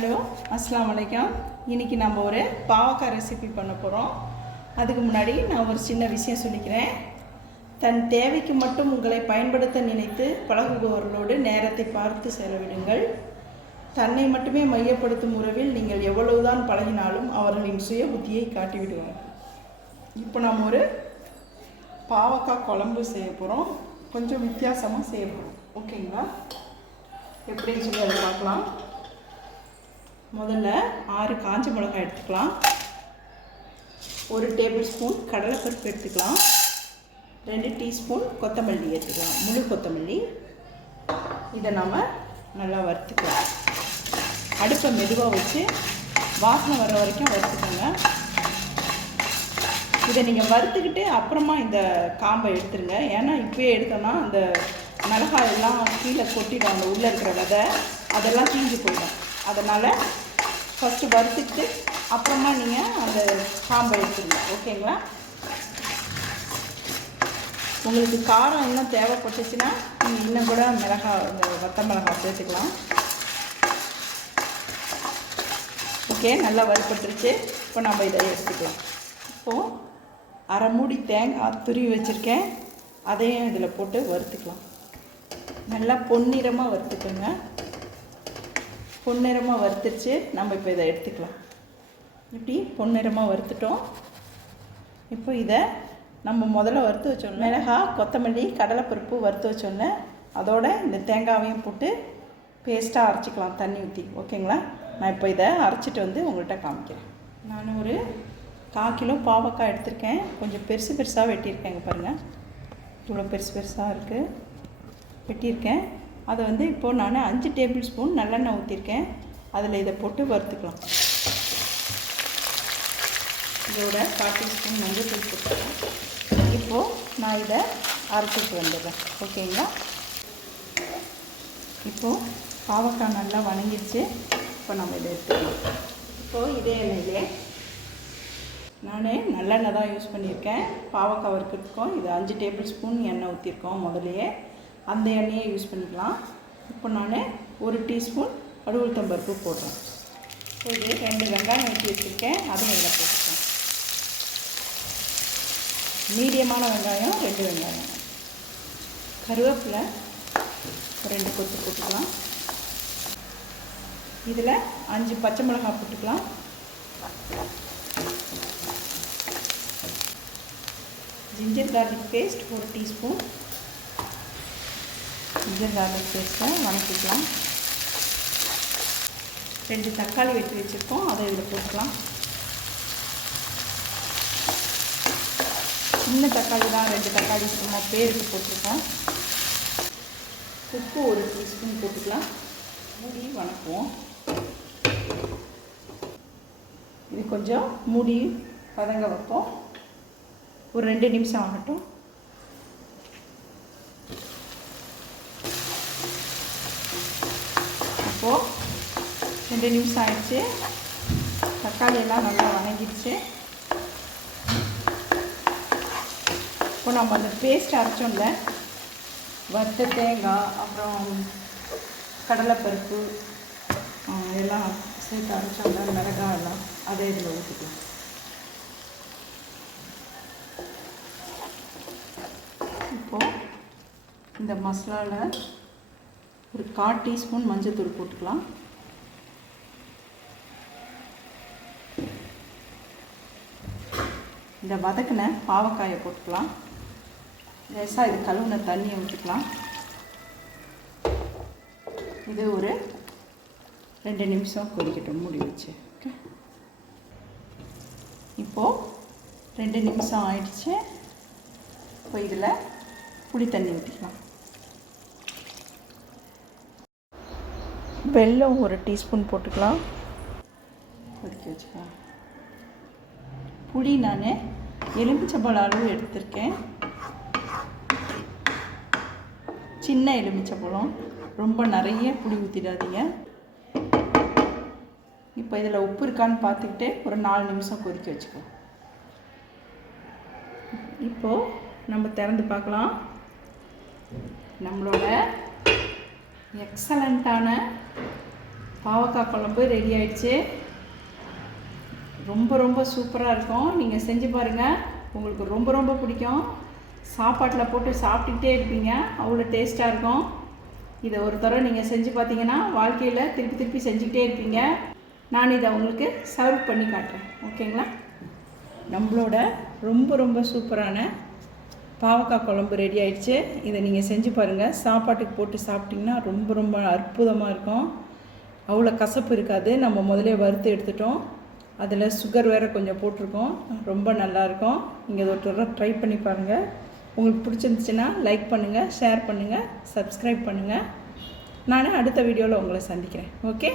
Hello, அஸ்ஸலாமு அலைக்கும். இன்றைக்கி நம்ம ஒரு பாவக்காய் ரெசிபி பண்ண போகிறோம். அதுக்கு முன்னாடி நான் ஒரு சின்ன விஷயம் சொல்லிக்கிறேன். தன் தேவைக்கு மட்டும் உங்களை பயன்படுத்த நினைத்து பழகுபவர்களோடு நேரத்தை பார்த்து செலவிடுங்கள். தன்னை மட்டுமே மையப்படுத்தும் உறவில் நீங்கள் எவ்வளவுதான் பழகினாலும் அவர்களின் சுய புத்தியை காட்டிவிடுவாங்க. இப்போ நாம் ஒரு பாவக்காய் குழம்பு செய்ய போகிறோம். கொஞ்சம் வித்தியாசமாக செய்ய போகிறோம். ஓகேங்களா? எப்படின்னு சொல்லி அதை பார்க்கலாம். முதல்ல 6 காஞ்ச மிளகாய் எடுத்துக்கலாம். 1 டேபிள் ஸ்பூன் கடலைப்பருப்பு எடுத்துக்கலாம். 2 டீஸ்பூன் கொத்தமல்லி எடுத்துக்கலாம், முழு கொத்தமல்லி. இதை நாம் நல்லா வறுத்துக்கலாம். அடுப்பை மெதுவாக வச்சு வாசனை வர வரைக்கும் வறுத்துக்கோங்க. இதை நீங்கள் வறுத்துக்கிட்டு அப்புறமா இந்த காம்பை எடுத்துருங்க. ஏன்னா இப்போயே எடுத்தோன்னா அந்த மிளகாயெல்லாம் கீழே கொட்டிடும், அந்த உள்ளே இருக்கிற விதை அதெல்லாம் தீஞ்சு போயிடும். அதனால் ஃபஸ்ட்டு வறுத்துக்கிட்டு அப்புறமா நீங்கள் அந்த காம்பை எடுத்துருங்க. ஓகேங்களா? உங்களுக்கு காரம் இன்னும் தேவைப்பட்டுச்சுன்னா நீங்கள் இன்னும் கூட மிளகாய், இந்த வத்த மிளகாய் சேர்த்துக்கலாம். ஓகே, நல்லா வறுப்பட்டுருச்சு. இப்போ நம்ம இதை எடுத்துக்கலாம். இப்போது அரை மூடி தேங்காய் துருவி வச்சுருக்கேன், அதையும் இதில் போட்டு வறுத்துக்கலாம். நல்லா பொன்னிறமாக வறுத்துக்கோங்க. பொன்னிறமாக வறுத்துருச்சு. நம்ம இப்போ இதை எடுத்துக்கலாம். இப்படி பொன்னிறமாக வறுத்துட்டோம். இப்போ இதை நம்ம முதல்ல வறுத்து வச்சோம். மிளகாய், கொத்தமல்லி, கடலைப்பருப்பு வறுத்து வச்சோன்னே அதோட இந்த தேங்காயையும் போட்டு பேஸ்ட்டாக அரைச்சிக்கலாம், தண்ணி ஊற்றி. ஓகேங்களா? நான் இப்போ இதை அரைச்சிட்டு வந்து உங்கள்கிட்ட காமிக்கிறேன். நான் ஒரு 1/4 கிலோ பாவக்காய் எடுத்திருக்கேன். கொஞ்சம் பெருசு பெருசாக வெட்டியிருக்கேங்க. பாருங்கள், இவ்வளோ பெருசு பெருசாக இருக்குது, வெட்டியிருக்கேன். அதை வந்து இப்போது நான் 5 டேபிள் ஸ்பூன் நல்லெண்ணெய் ஊற்றிருக்கேன். அதில் இதை போட்டு வறுத்துக்கலாம். இதோட 1/4 டீஸ்பூன் மஞ்சள் தூள் போட்டுக்கலாம். இப்போது நான் இதை அரைச்சிட்டு வந்துடுறேன். ஓகேங்களா? இப்போது பாவக்காய் நல்லா வணங்கிடுச்சு. இப்போ நம்ம இதை எடுத்துக்கலாம். இப்போது இதே எண்ணெயிலே நான் நல்லெண்ணெய் தான் யூஸ் பண்ணியிருக்கேன். பாவக்காய் வறுக்கிறதுக்கும் இது 5 டேபிள் ஸ்பூன் எண்ணெய் ஊற்றிருக்கோம். முதலையே அந்த எண்ணெயை யூஸ் பண்ணிக்கலாம். இப்போ நான் 1 டீஸ்பூன் கடுகுளுத்தம்பருப்பு போடுறேன். இது 2 வெங்காயம் வெட்டி வச்சுருக்கேன், அதையும் இதில் போட்டுருக்கேன். மீடியமான வெங்காயம் 2 வெங்காயம். கருவேப்பிலை 2 கொத்து போட்டுக்கலாம். இதில் 5 பச்சை மிளகாய் போட்டுக்கலாம். Ginger garlic paste 1 teaspoon. Ginger garlic பேஸ்ட்டை வணக்கிக்கலாம். 2 தக்காளி வெட்டி வச்சுருக்கோம், அதை இதில் போட்டுக்கலாம். சின்ன தக்காளி தான், 2 தக்காளி சும்மா பேருக்கு போட்டிருக்கோம். உப்பு 1 டீஸ்பூன் போட்டுக்கலாம். மூடி வணக்குவோம். இது கொஞ்சம் மூடி பதங்க வைப்போம். ஒரு 2 நிமிஷம் ஆகட்டும். இப்போது 2 நிமிஷம் ஆயிடுச்சு. தக்காளி எல்லாம் நல்லா வணங்கிடுச்சு. இப்போ நம்ம அந்த பேஸ்ட் அரைச்சோம்ல, வறுத்த தேங்காய் அப்புறம் கடலைப்பருப்பு எல்லாம் சேர்த்து அரைச்சோம்ல, மிளகாய் எல்லாம், அதை இதில் ஊற்றிக்கலாம். இப்போது இந்த மசாலாவில் ஒரு 1/4 டீஸ்பூன் மஞ்சள் தூள் போட்டுக்கலாம். இந்த வதக்கின பாவக்காயை போட்டுக்கலாம். லேசாக இது கழுவுன தண்ணியை ஊற்றிக்கலாம். இது ஒரு 2 நிமிஷம் கொதிக்கட்டும், மூடி வச்சு. ஓகே, இப்போது 2 நிமிஷம் ஆயிடுச்சு. இப்போ இதில் புளி தண்ணி ஊற்றிக்கலாம். வெல்லம் 1 டீஸ்பூன் போட்டுக்கலாம். கொதிக்க வச்சுக்கலாம். புளி நான் எலுமிச்சம்பழம் அளவு எடுத்திருக்கேன். சின்ன எலுமிச்சம்பழம், ரொம்ப நிறைய புளி ஊற்றிடாதீங்க. இப்போ இதில் உப்பு இருக்கான்னு பார்த்துக்கிட்டு ஒரு 4 நிமிஷம் கொதிக்க வச்சுக்கலாம். இப்போது நம்ம திறந்து பார்க்கலாம். நம்மளோட எக்ஸலண்ட்டான பாவக்காய் குழம்பு ரெடி ஆயிடுச்சு. ரொம்ப ரொம்ப சூப்பராக இருக்கும். நீங்கள் செஞ்சு பாருங்கள், உங்களுக்கு ரொம்ப ரொம்ப பிடிக்கும். சாப்பாட்டில் போட்டு சாப்பிட்டுக்கிட்டே இருப்பீங்க, அவ்வளோ டேஸ்ட்டாக இருக்கும். இதை ஒரு தடவை நீங்கள் செஞ்சு பார்த்தீங்கன்னா வாழ்க்கையில் திருப்பி திருப்பி செஞ்சுக்கிட்டே இருப்பீங்க. நான் இதை உங்களுக்கு சர்வ் பண்ணி காட்டுறேன், ஓகேங்களா? நம்மளோட ரொம்ப ரொம்ப சூப்பரான பாவக்காய் குழம்பு ரெடி ஆயிடுச்சு. இதை நீங்கள் செஞ்சு பாருங்கள், சாப்பாட்டுக்கு போட்டு சாப்பிட்டிங்கன்னா ரொம்ப ரொம்ப அற்புதமாக இருக்கும். அவ்வளோ கசப்பு இருக்காது. நம்ம முதலே வறுத்து எடுத்துட்டோம், அதில் சுகர் வேறு கொஞ்சம் போட்டிருக்கோம். ரொம்ப நல்லாயிருக்கும். நீங்கள் இதை ஒரு தடவை ட்ரை பண்ணி பாருங்கள். உங்களுக்கு பிடிச்சிருந்துச்சுன்னா லைக் பண்ணுங்கள், ஷேர் பண்ணுங்கள், சப்ஸ்கிரைப் பண்ணுங்கள். நான் அடுத்த வீடியோவில் உங்களை சந்திக்கிறேன். ஓகே.